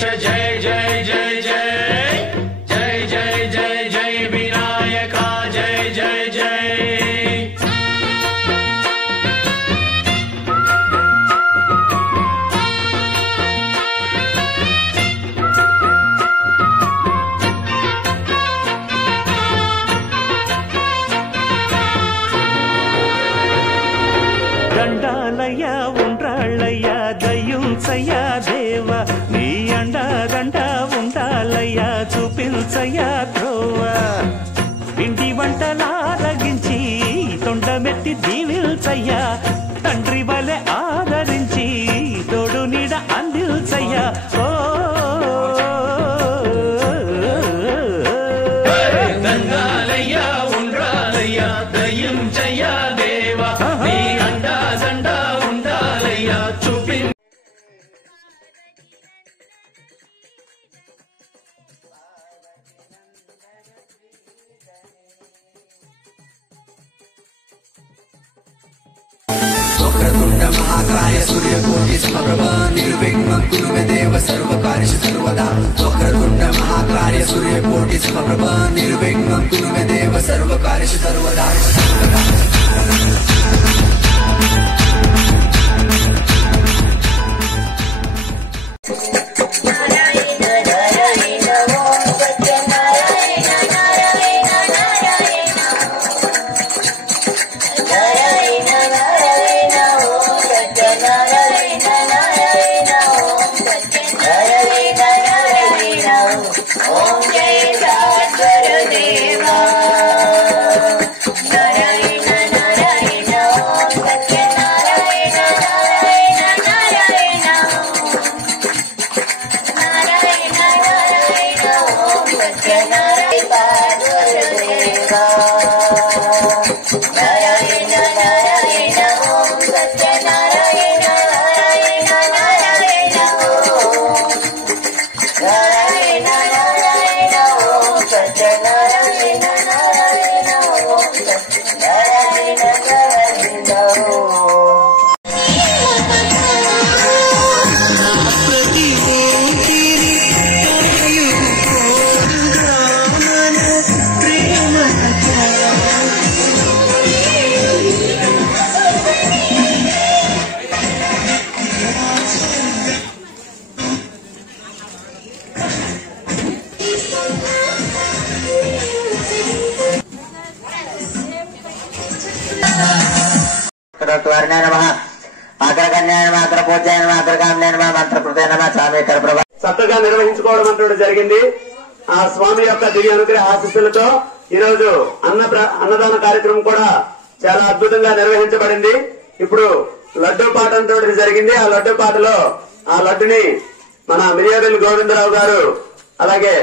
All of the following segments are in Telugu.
गणेश जय जय जय जय जय जय जय जय विनायका जय जय जय దండాలయ్యా ఉండ్రాళ్ళయ్యా దయ్యుంచయ్యా దేవ నీ అండా దండ ఉండాలయ్యా చూపించయ్యా త్రోవ పిండి వంటలారగించి తొండమెత్తి దీవిల్చయ్యా తండ్రి వలె ఆదరించి తోడు నీడ అందిల్చయ్యా ఓ దండాలయ్యా ఉండ్రాలయ్యా దయ్యుంచయ్యా దేవ నీ అండా దండ ఉండాలయ్యా చూపి वक्रतुण्ड महाकाय सूर्यकोटि समप्रभ निर्विघ्नं कुरु मे देव सर्वकार्येषु सर्वदा वक्रतुण्ड महाकाय सूर्यकोटि समप्रभ निर्विघ्नं कुरु मे देव सर्वकार्येषु सर्वदा చక్కగా నిర్వహించుకోవడం అంటూ జరిగింది. ఆ స్వామి యొక్క దివ్య అనుగ్రహ ఆశీస్సులతో ఈ రోజు అన్నదాన కార్యక్రమం కూడా చాలా అద్భుతంగా నిర్వహించబడింది. ఇప్పుడు లడ్డూ పాట అంటూ జరిగింది. ఆ లడ్డూ పాటలో ఆ లడ్డుని మన మిరియాబెల్లి గోవిందరావు గారు అలాగే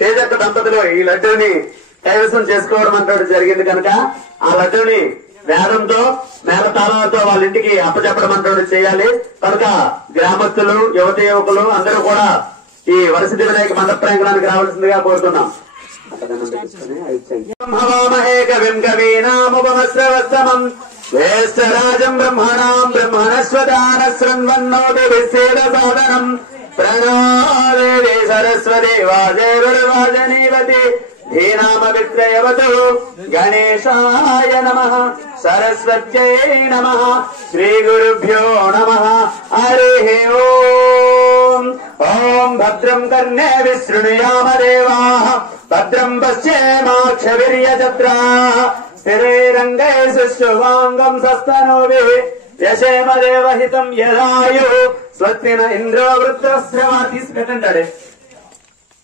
తేజక్క దంపతులు ఈ లడ్డూని కైవసం చేసుకోవడం అంటూ జరిగింది కనుక ఆ లడ్డూని వేదంతో మేళతాళాలతో వాళ్ళ ఇంటికి అప్పచెప్పడం అంటూ చేయాలి. కనుక గ్రామస్తులు యువత యువకులు అందరూ కూడా ఈ వరసిద్ధి వినాయక మండప ప్రాంగణానికి రావాల్సిందిగా కోరుతున్నాం. బ్రహ్మవామహే కవిం కవీనాముపమశ్రవస్తమం జ్యేష్ఠరాజం బ్రహ్మణాం బ్రహ్మణస్వదాన శృణ్వన్నోతి విశేష సాధనం ప్రణో దేవి సరస్వతి వాజేవతి ధీనామ విత్రయవతు గణేశాయ నమః సరస్వత్యై నమః శ్రీ గురుభ్యో నమః హరి ఓం. ఓం భద్రం కర్ణే విశృణుయామ దేవాః భద్రం పశ్యేమాక్షవిర్యజత్రాః స్థిరైరంగై సుష్ఠువాంగం సస్తనూభిః యశేమ దేవహితం యదాయుః స్వస్తిన ఇంద్రో వృత్తశ్రవా. తీసుకెట్టండి.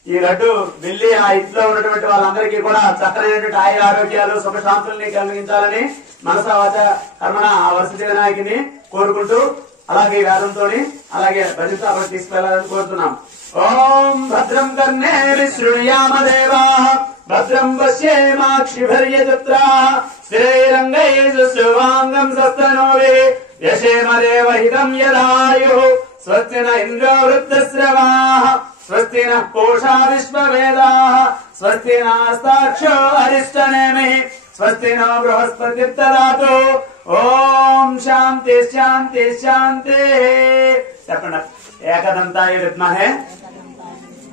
ఈ లడ్డు వెళ్ళి ఆ ఇంట్లో ఉన్నటువంటి వాళ్ళందరికీ కూడా చక్కనైనటువంటి ఆయుర ఆరోగ్యాలు సుఖశాంతుల్ని కలిగించాలని మనసా వాచ కర్మణ ఆ వరసిద్ధి వినాయకుని కోరుకుంటూ అలాగే వేదంతో అలాగే భజనతో అక్కడ తీసుకెళ్లాలని కోరుతున్నాం. ఓం భద్రం కర్ణే విశృణుయామ దేవాః భద్రం పశ్యేమాక్షిభిర్యజత్రాః స్థిరైరంగై సుష్ఠువాంగం సస్తనూభిః యశేమ దేవహితం యదాయుః స్వస్తిన ఇంద్రో వృత్తశ్రవాః స్వస్తి నః పూషా విశ్వవేదాః స్వస్తి నాస్తాక్షో అరిష్టనేమిః స్వస్తి నో బృహస్పతిర్దదాతు ఓం శాంతి శాంతి శాంతి. చెప్పండి. ఏకదంతాయ విద్మహే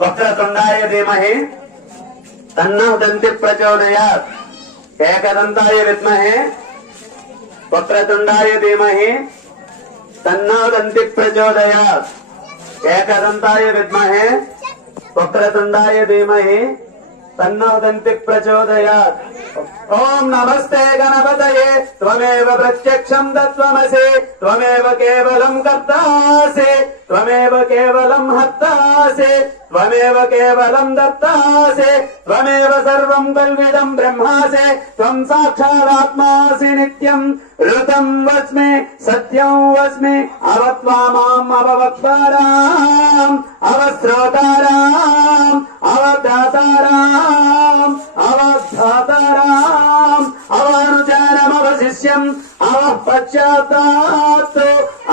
వక్రతుండాయ ధీమహి తన్నః దంతి ప్రచోదయాత్. ఏకదంతాయ విద్మహే వక్రతుండాయ ధీమహి తన్నః దంతి ప్రచోదయాత్. ఏకదంతాయ విద్మహే వక్రతుండాయ ధీమహి తన్నః దంతి ప్రచోదయాత్. ఓం నమస్తే గణపతయే త్వమేవ ప్రత్యక్షం తత్వమసి త్వమేవ కేవలం కర్తాసి త్వమేవ కేవలం హర్తాసి త్వమేవ కేవలం దత్తాసి త్వమేవ సర్వం కల్విదం బ్రహ్మాసి త్వం సాక్షాదాత్మాసి నిత్యం ఋతం వస్మి సత్యం వస్మి అవత్వామాం అవవక్తారాం అవశ్రోతారాం అవధాతారాం అవధాతారాం అవానుచారమవశిష్యం అవః పశ్చాత్తాత్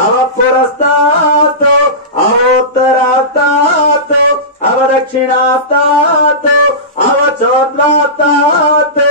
అవః పురస్తాత్ అవోత్తరాత్తాత్ అవదక్షిణాత్తాత్ అవచోద్వాత్తాత్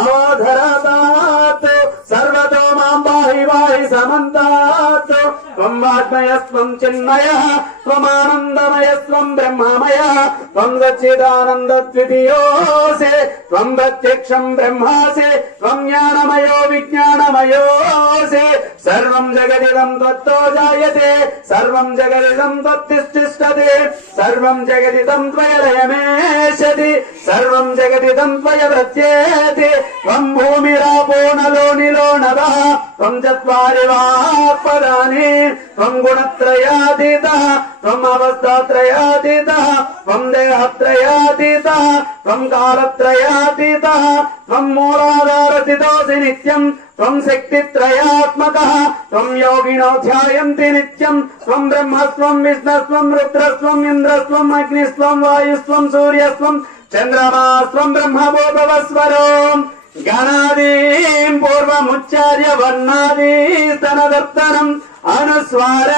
అవధరాతాత్ సర్వతో మాం పాహి పాహి సమంతాత్. త్వం వాగ్మయస్త్వం చిన్మయః త్వమానందమయస్త్వం బ్రహ్మమయః త్వం సచ్చిదానందద్వితీయోసి త్వం ప్రత్యక్షం బ్రహ్మాసి త్వం జ్ఞానమయో విజ్ఞానమయోసి. సర్వం జగదిదం త్వత్తో జాయతే సర్వం జగదిదం త్వత్తిష్ఠిష్టతే సర్వం జగదిదం త్వయ లయమేషతి సర్వం జగదిదం త్వయ ప్రత్యేతి. త్వం భూమిరాపో నలో నిలో నభః త్వం చత్వారి వాక్పదాని త్వం గుణత్రయాతీతః త్వం అవస్థాత్రయాతీతః త్వం దేహత్రయాతీతః త్వం కాలత్రయాతీతః త్వం మూలాధారస్థితోసి నిత్యం త్వం శక్తిత్రయాత్మకః త్వం యోగినో ధ్యాయంతి నిత్యం త్వం బ్రహ్మస్త్వం విష్ణుస్త్వం రుద్రస్త్వం ఇంద్రస్త్వం అగ్నిస్త్వం వాయుస్త్వం సూర్యస్త్వం చంద్రమాస్త్వం బ్రహ్మభూతవస్వరం. గణాదీం పూర్వముచ్చార్య వర్ణాదీ స్తనదర్తనం అనుస్వార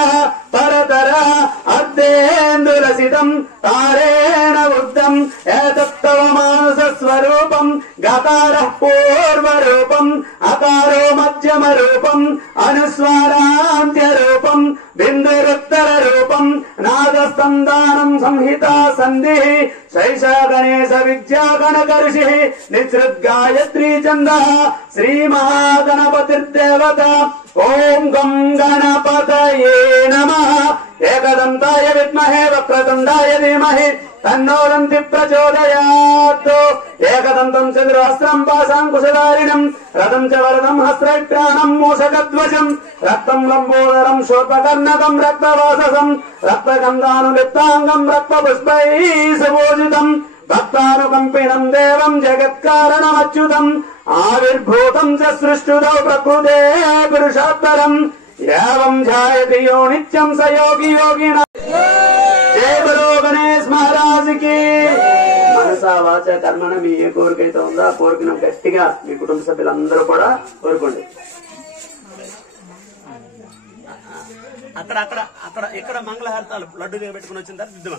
పరతర అర్ధేందురసితం తారేణ వృద్ధం ఏతత్తవ మానస స్వరూపం గకారః పూర్వరూపం అకారో మధ్యమ రూపం అనుస్వారాంత్య రూపం బిందురుత్తర రూపం నాదస్తందానం సంహితా సంధి శైష గణేశ విద్యా గణకర్షి నిసృద్గాయత్రీ ఛందః శ్రీ మహాగణపతిర్దేవత. ఓం గం గణపతయే నమః. ఏకదంతాయ విద్మహే వక్రతుండాయ ధీమహి తన్నో దంతి ప్రచోదయాత్. ఏకదంతం చతురహస్రం పాశాంకుశధారిణం రథం చ వరదం హస్త్రైత్రాణం మూషకధ్వజం రక్తం లంబోదరం శోర్పకర్ణకం రక్తవాససం రక్తగంధానులిప్తాంగం రక్తపుష్పైః సుభూషితం భక్తానుకంపినం దేవం జగత్కారణమచ్యుతం ఆవిర్భూతం చ సృష్టుతౌ ప్రకృతే పురుషాత్తరం ఏవం ధ్యాయతి యో నిత్యం స యోగి యోగిన. జయ బలో గణేశ్ మహారాజ్ కి. మనసా వాచ కర్మణ మీ ఏ కోరికైతే ఉందో ఆ కోరికను గట్టిగా మీ కుటుంబ సభ్యులందరూ కూడా కోరుకోండి. అక్కడ అక్కడ అక్కడ ఇక్కడ మంగళహారతాలు లడ్డుగా పెట్టుకుని వచ్చిన తర్వాత దిద్దుమా.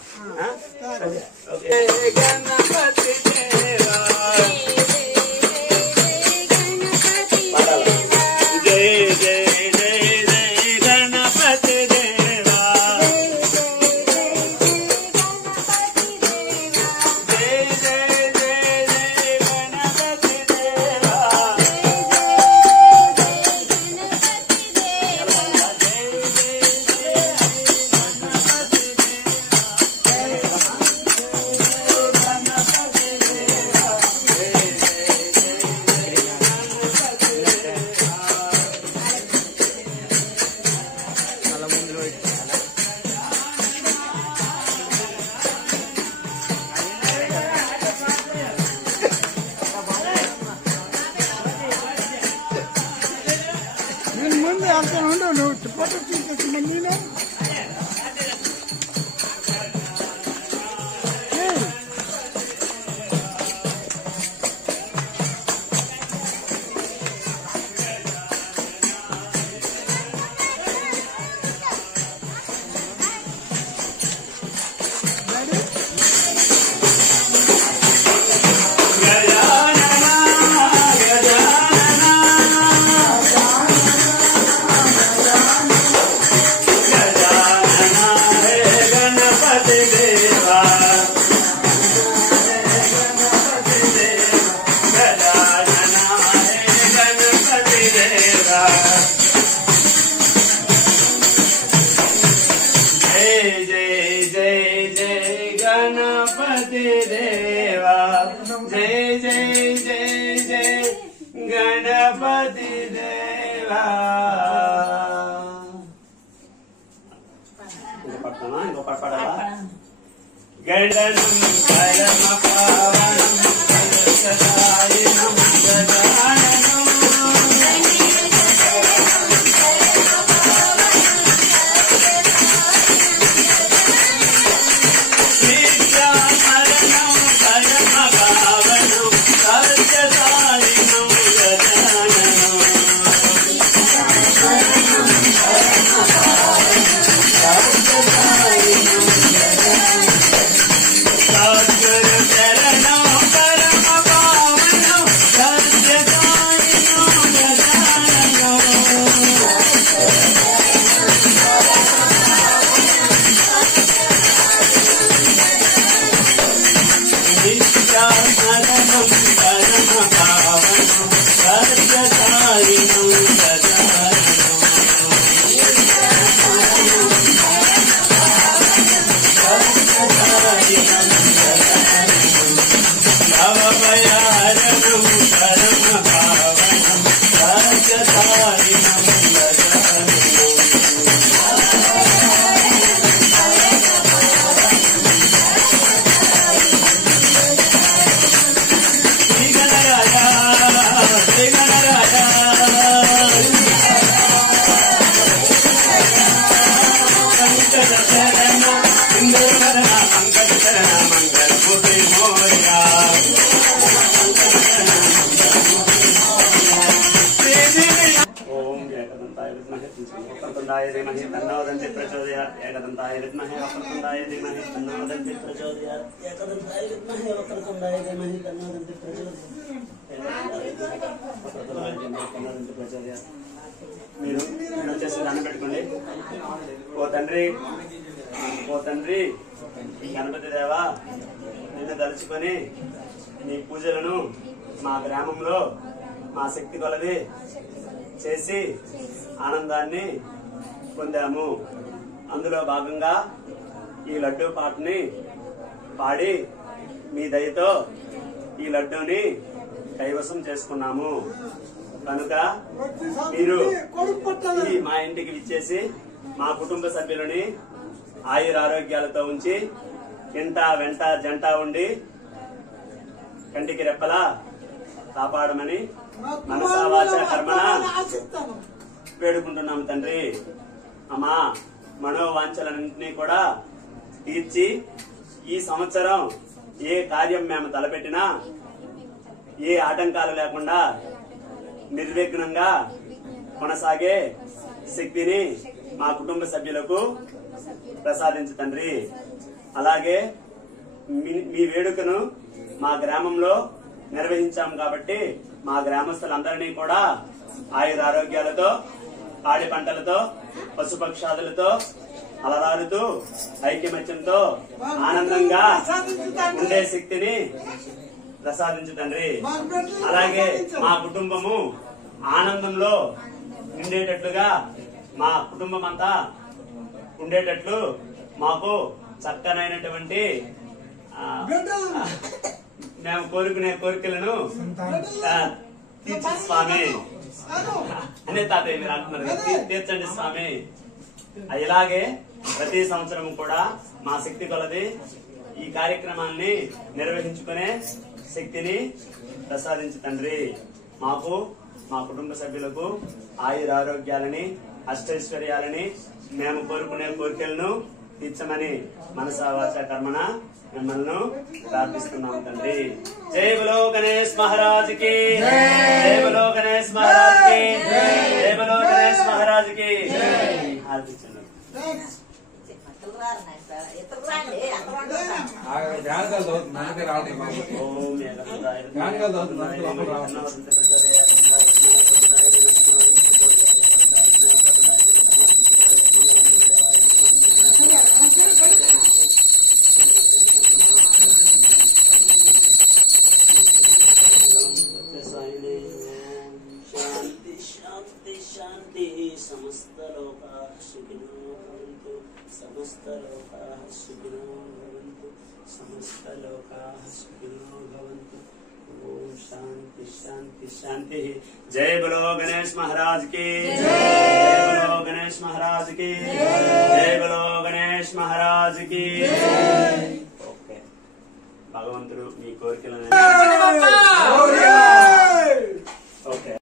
ఇంకో పడతామా? ఇంకో పాట పాడాలా? గణనం పరమ పావనం సదాయినం గజాననం విద్యామరణం పరమ పావనం సత్యసాయినం గజాననం वक्रतुण्डाय धीमहि तन्नो दन्ति प्रचोदयात् एकदन्ताय विद्महे वक्रतुण्डाय धीमहि तन्नो दन्ति प्रचोदयात् एकदन्ताय विद्महे वक्रतुण्डाय धीमहि तन्नो दन्ति प्रचोदयात् మీరు వచ్చేసి దండం పెట్టుకోండి. ఓ తండ్రి గణపతి దేవా, నిన్ను తలుచుకొని నీ పూజలను మా గ్రామంలో మా శక్తి కొలది చేసి ఆనందాన్ని పొందాము. అందులో భాగంగా ఈ లడ్డూ పాటని పాడి మీ దయతో ఈ లడ్డూని కైవసం చేసుకున్నాము. కనుక మీరు మా ఇంటికి విచ్చేసి మా కుటుంబ సభ్యులని ఆయురారోగ్యాలతో ఉంచి ఇంట వెంట జంట ఉండి కంటికి రెప్పలా కాపాడమని మనసా వాచా కర్మణ వేడుకుంటున్నాము తండ్రి. అమ్మా, మనోవాంఛలన్నింటినీ కూడా తీర్చి ఈ సంవత్సరం ఏ కార్యం మేము తలపెట్టినా ఏ ఆటంకాలు లేకుండా నిర్విఘ్నంగా కొనసాగే శక్తిని మా కుటుంబ సభ్యులకు ప్రసాదించు తండ్రి. అలాగే మీ వేడుకను మా గ్రామంలో నిర్వహించాం కాబట్టి మా గ్రామస్తులందరినీ కూడా ఆయురారోగ్యాలతో పాడి పంటలతో పశుపక్షాదులతో అలరారుతూ ఐక్యమత్యంతో ఆనందంగా ఉండే శక్తిని ప్రసాదించు తండ్రి. అలాగే మా కుటుంబము ఆనందంలో ఉండేటట్లుగా మా కుటుంబం అంతా ఉండేటట్లు మాకు చక్కనైనటువంటి మేము కోరుకునే కోరికలను తీర్చు స్వామి అనే తాతయ్య మీరు అంటున్నారు, తీర్చండి స్వామి. ఇలాగే ప్రతి సంవత్సరం కూడా మా శక్తి కొలది ఈ కార్యక్రమాన్ని నిర్వహించుకునే శక్తిని ప్రసాదించు తండ్రి. మాకు మా కుటుంబ సభ్యులకు ఆయురారోగ్యాలని అష్టైశ్వర్యాలని మేము కోరుకునే కోరికలను తీర్చమని మనసా వాచా కర్మణ మిమ్మల్ని ప్రార్థిస్తున్నాం తండ్రి. జై బలో గణేష్ మహారాజ్ కి, జై బలో గణేష్ మహారాజ్ కి, జై బలో గణేష్ మహారాజ్ కి. శాంతి సమస్త లోకా సుఖినో భవంతు, సమస్త లోకా సుఖినో భవంతు, సమస్త లోకా సుఖినో భవంతు. ఓం శాంతి శాంతి శాంతి. జై బలో గణేష్ మహారాజ్ కి, జై బలో గణేష్ మహారాజ్ కి, జై బలో గణేష్ గణేష్ మహారాజ్ కి ఓకే భగవంతుడు మీ కోరికలను ఓకే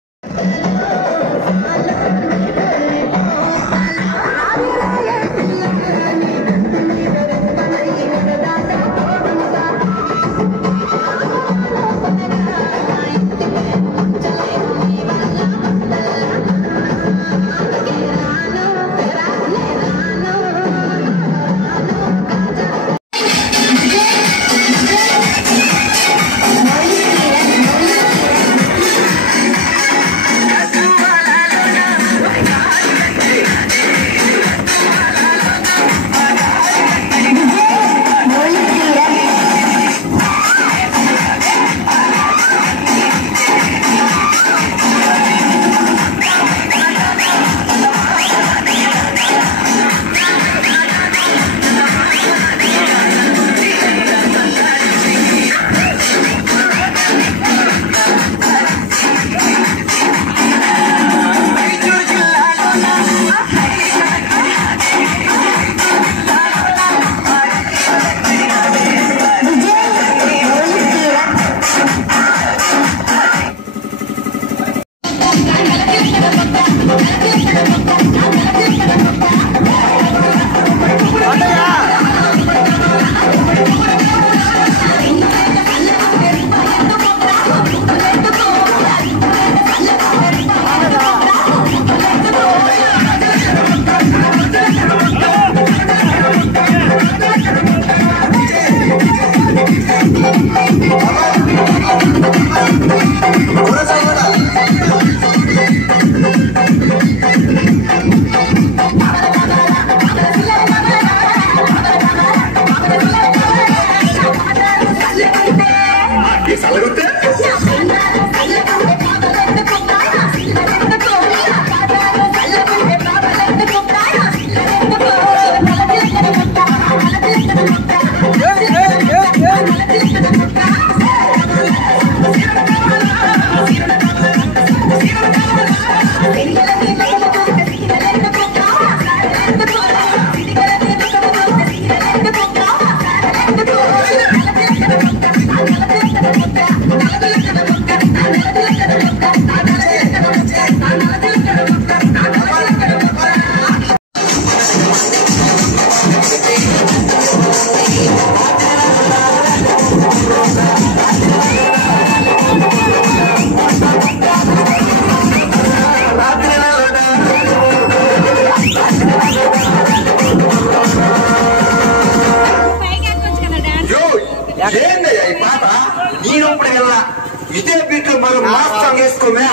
ఇదే బీట్లు మనం మాస్టర్ వేసుకోమే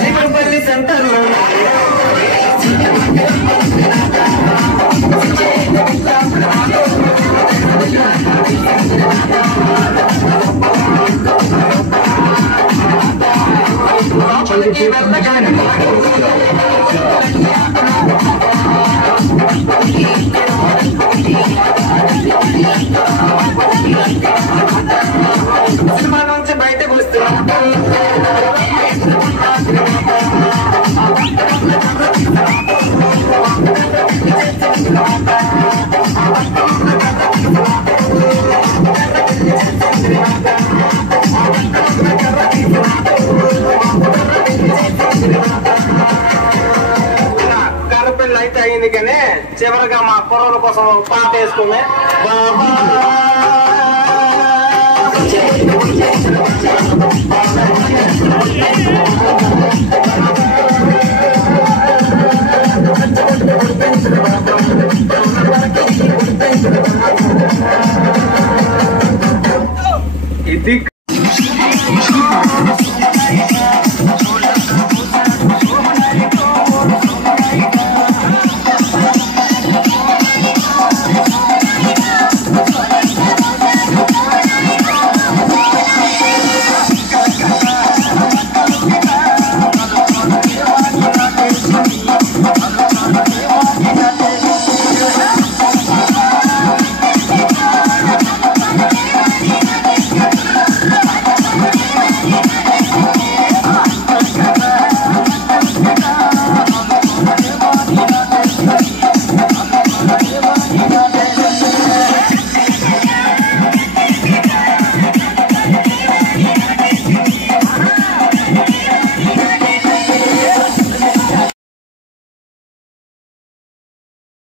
జీవనపల్లి సెంటర్ సినిమా నుంచి బయటకు వస్తున్నాం. కరపెళ్ళి అయితే అయింది కానీ చివరిగా మా కుర్రోల కోసం పాట వేసుకునే బాబా